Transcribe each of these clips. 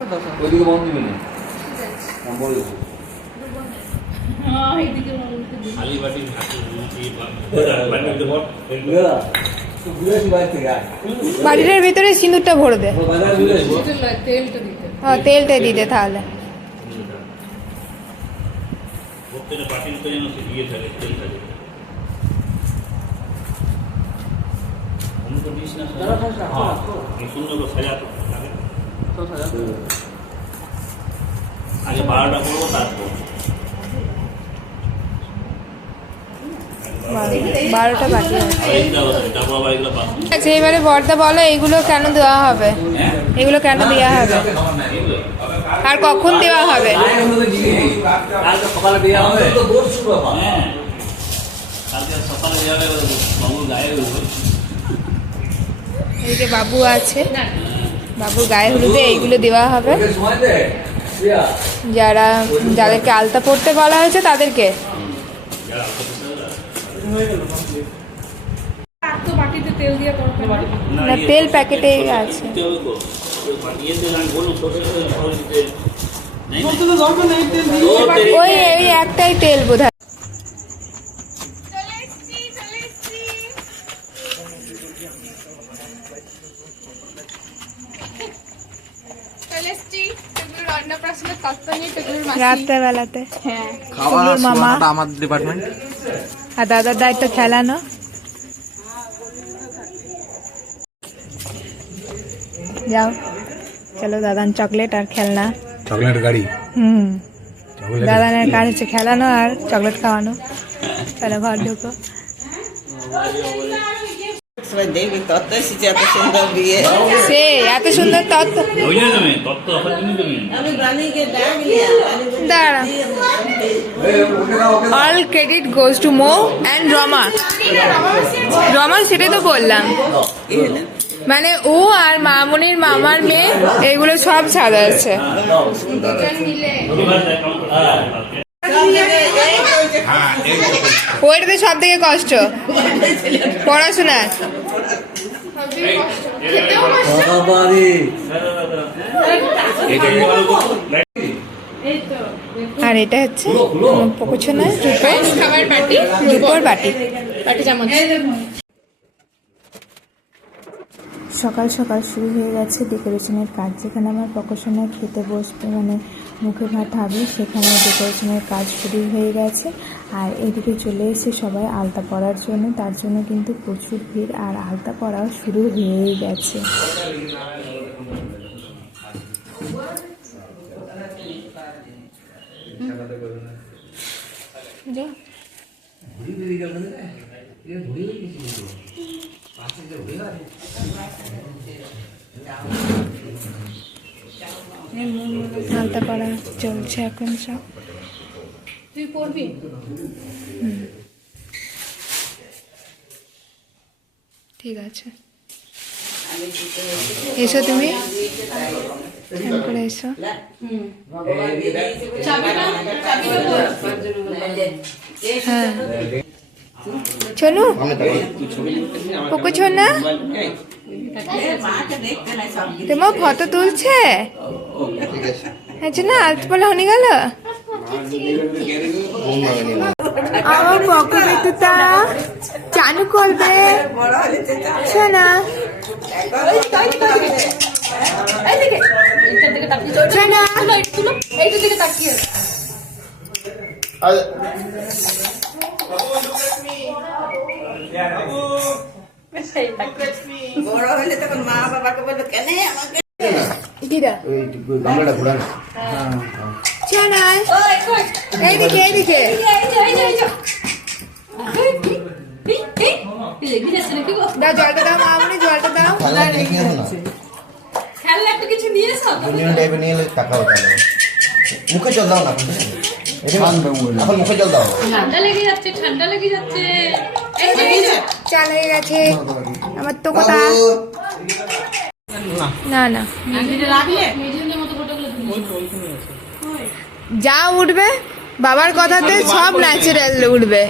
ওইদিকে বন্ধ দিবে না বলে বাড়িটার ভিতরে সিঁদুরটা ভরে দে, তেলটা দিতে তাহলে। আগে 12টা করবো, তারপর 12টা বাকি আছে। এবারে বর্দা বলো এগুলো কেন দেওয়া হবে, এগুলো কেন দেওয়া হবে আর কখন দেওয়া হবে? সকালে দেওয়া হবে, সকালে দেওয়া হবে বাবুর গায়ে। এদিকে বাবু আছে, বাবুর গায়ে হলুদে এইগুলো দেওয়া হবে। যাদেরকে আলতা পড়তে বলা হয়েছে তাদেরকে। না, তেল প্যাকেটে আছে, ওই এই একটাই তেল বোধহয়। রাত্রেবেলাতে মামা আমার ডিপার্টমেন্ট আর দাদার দায়িত্ব খেলানো। যাও চলো, দাদান চকলেট আর খেলনা, চকলেট গাড়ি। দাদানের কাজ হচ্ছে খেলানো আর চকলেট খাওয়ানো। চলো ঘর ঢুকো। সে এত সুন্দর তত্ত্ব, দাঁড়া। All credit goes to Mo and Rama. Rama সেটাই তো বললাম, মানে ও আর মামনির মামার মেয়ে এগুলো সব সাদা আছে। ওইটাতে সব থেকে কষ্ট পড়াশোনা। আর এটা হচ্ছে পকোছনা, রূপোর বাটি। সকাল সকাল শুরু হয়ে গেছে ডেকোরেশনের কাজ। যেখানে আমার পকোছনা খেতে বসবে, মানে মুখে ভাত হবে, সেখানে ডেকোরেশনের কাজ শুরু হয়ে গেছে। আর এদিকে চলে এসে সবাই আলতা পরার জন্য, তার জন্য কিন্তু প্রচুর ভিড়, আর আলতা পরাও শুরু হয়েই গেছে। আলতা পড়া চলছে এখন সব। তুই পড়বি? ঠিক আছে, এসো তুমি করে এসো। হ্যাঁ চলু পকোছনা, তোমার ফটো তুলছে না? আলতা পড়া হয়ে গেল। আমার পকেটটা চালু করবে শোনা, বড় হলে তখন মা বাবাকে বলবে কেন আমাকে এইদিকে এইদিকে দাও, জলটা দাও মামনি, জলটা দাও। খেলনা একটা কিছু নিয়ে এসো, মুখে জল দাও না, এখন মুখে জল দাও। ঠান্ডা লেগে যাচ্ছে, ঠান্ডা লেগে যাচ্ছে। চাল হয়ে গেছে আমার তো কথা। না না, যা উঠবে বাবার কথাতে সব ন্যাচারাল উঠবে।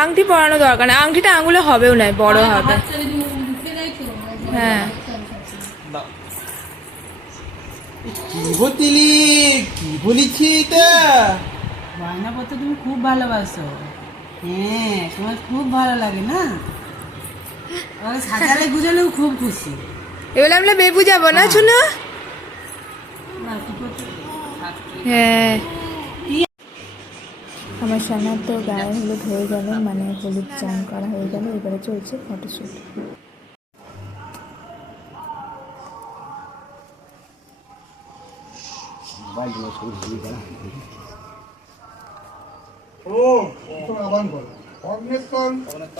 আংটি পরানো দরকার না, আংটিটা আঙুলে হবেও না, বড় হবে। কি বলছিলি, কি বলেছি এটা? বায়না করতে তুমি খুব ভালোবাসো। হ্যাঁ, তোমার খুব ভালো লাগে না? ওকে সাজালে গুজালেও খুব খুশি। এবার আমরা বেবু যাবো না শুনো? না, কি করতে? হ্যাঁ, আমার সোনার তো গায়ে হলুদ হয়ে গেল, মানে হলুদ চান করা হয়ে গেল। এবারে চলছে ফটোশ্যুট। ও তোর আবান বল অগ্নেশ্বর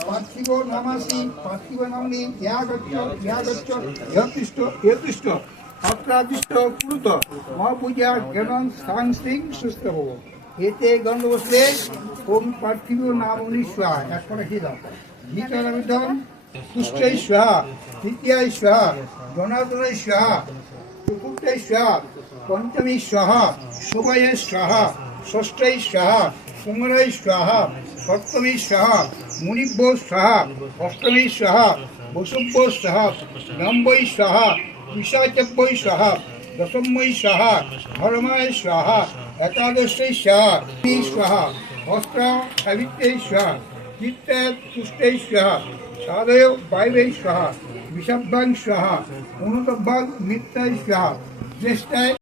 পার্থিব নামাসি পার্থিব নামনি ইয়াগচ্ছ ইয়তিষ্ঠ অত্রাদিষ্ট কুরুত মহাপূজা জ্ঞান সাং সিং সুস্থ হব এতে গন্ধ বসলে ওম পার্থিব নামনি স্বাহা এক করে কি দাও দ্বিতীয় তুষ্টৈ স্বাহা তৃতীয় স্বাহা জনার্দন স্বাহা চতুর্থৈ স্বাহা পঞ্চমী স্বাহা শোভয় স্বাহা ষষ্ঠৈ স্বাহা কুমারৈ স্বাহা সপ্তমী স্বাহা মুনিভ্য স্বাহা অষ্টমী স্বাহা বসুভ্য স্বাহা নবৈ স্বাহা বিশাচব্যৈ স্বাহা দশমৈ স্বাহা ধর্মায় স্বাহা একাদশৈ স্বাহা স্বাহা অষ্টা সাবিত্রৈ স্বাহা চিত্তায় তুষ্টৈ স্বাহা সাধয় বায়ুবৈ স্বাহা বিষাভ্যাং স্বাহা অনুতভ্যাং মিত্রায় স্বাহা জ্যেষ্ঠায়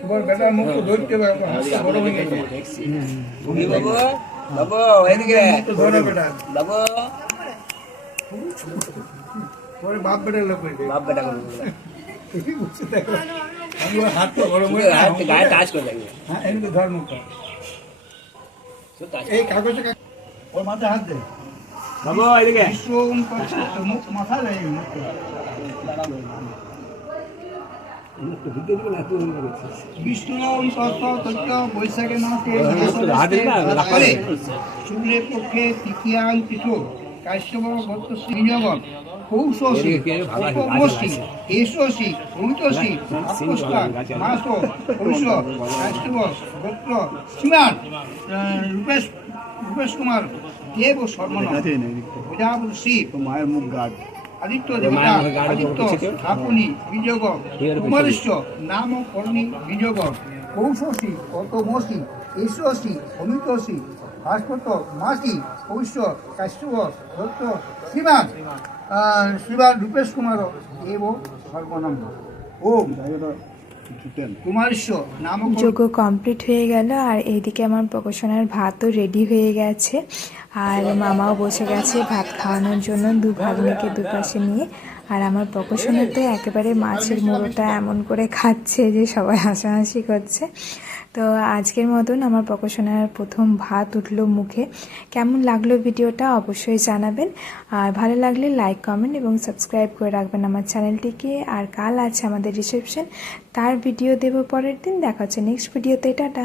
তোমার বেটার মুখ ধরতে বড় হয়ে গেছে পরে বাপ বেটার লোক বাপ বেটা হাত তো গরম হয়ে গায়ে টাচ করে লাগবে। হ্যাঁ এমনি ধর মুখটা এই কাগজে ওর মাথায় হাত দে বাবু এদিকে মুখ মাথা দেয় বৈশাখে মাসে শুক্লের পক্ষে তৃতীয়াং তিথু কাশ্যপ গত্রীজগণ কৌশী উপমষ্টি এষী অমিতী আত্মষ্ঠা মাস পৌষ কাশ্যপ গোত্র সীমান রূপেশ কুমার দেব শর্মণ প্রজাপতি শিব মায়ের মুখ গাছ আদিত্য দেবতা আদিত্য আপনি বিযোগ কুমারেশ্ব নাম কর্ণী বিযোগ কৌশী অতমসী এষী অমিতী ভাস্পত মাসি পৌষ কাশ্যপ দত্ত শ্রীমান শ্রীমান রূপেশ কুমার এব সর্বনাম ওম কুমারেশ্ব নাম। যজ্ঞ কমপ্লিট হয়ে গেল আর এইদিকে আমার পকোশনার ভাতও রেডি হয়ে গেছে আর মামাও বসে গেছে ভাত খাওয়ানোর জন্য, দু ভাগ্নিকে দুপাশে নিয়ে। আর আমার পকোশনাতে একেবারে মাছের মুড়োটা এমন করে খাচ্ছে যে সবাই হাসাহাসি করছে। তো আজকের মতন আমার পকোশনার প্রথম ভাত উঠলো মুখে। কেমন লাগলো ভিডিওটা অবশ্যই জানাবেন, আর ভালো লাগলে লাইক কমেন্ট এবং সাবস্ক্রাইব করে রাখবেন আমার চ্যানেলটিকে। আর কাল আছে আমাদের রিসেপশন, তার ভিডিও দেব পরের দিন। দেখা হচ্ছে নেক্সট ভিডিওতে। টাটা।